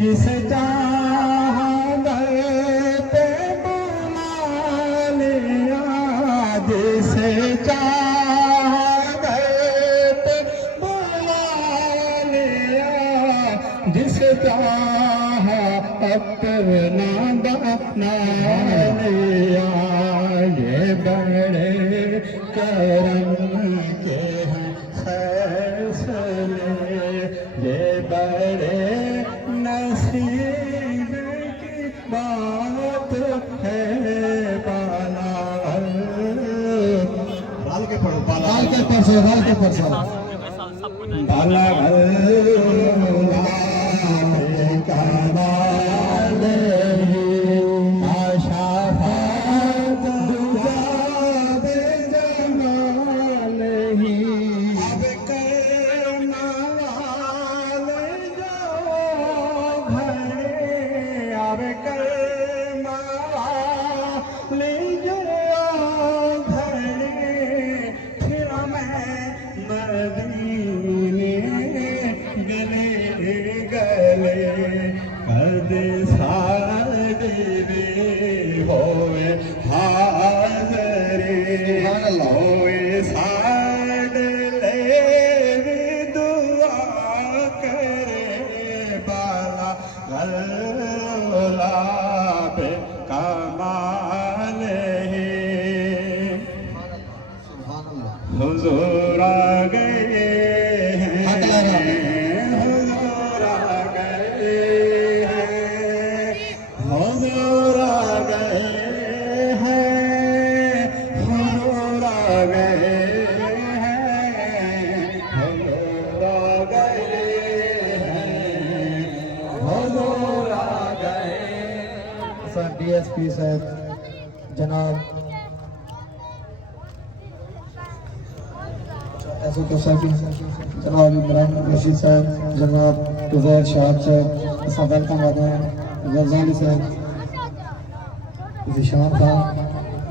جس چاہا در پہ بلا لیا جس چاہا در پہ بلا لیا جس چاہا اپنا بنا لیا یہ بڑے کرم کے ہیں فیصلے یہ بڑے نصیب کی بات ہے بالا ڈال کے پڑھو بالا ڈال کے پرسو بالا قد صادری ہوئے حاضری ہوئے صادری دعا کرے بالا غلاب کمال ہی حضور آ گئے ڈی ایس پی صاحب جناب ایسے تو جناب عمران رشید صاحب جناب زیر شاہد صاحب ویلکم کرتے ہیں غزالی صاحب ذیشان خان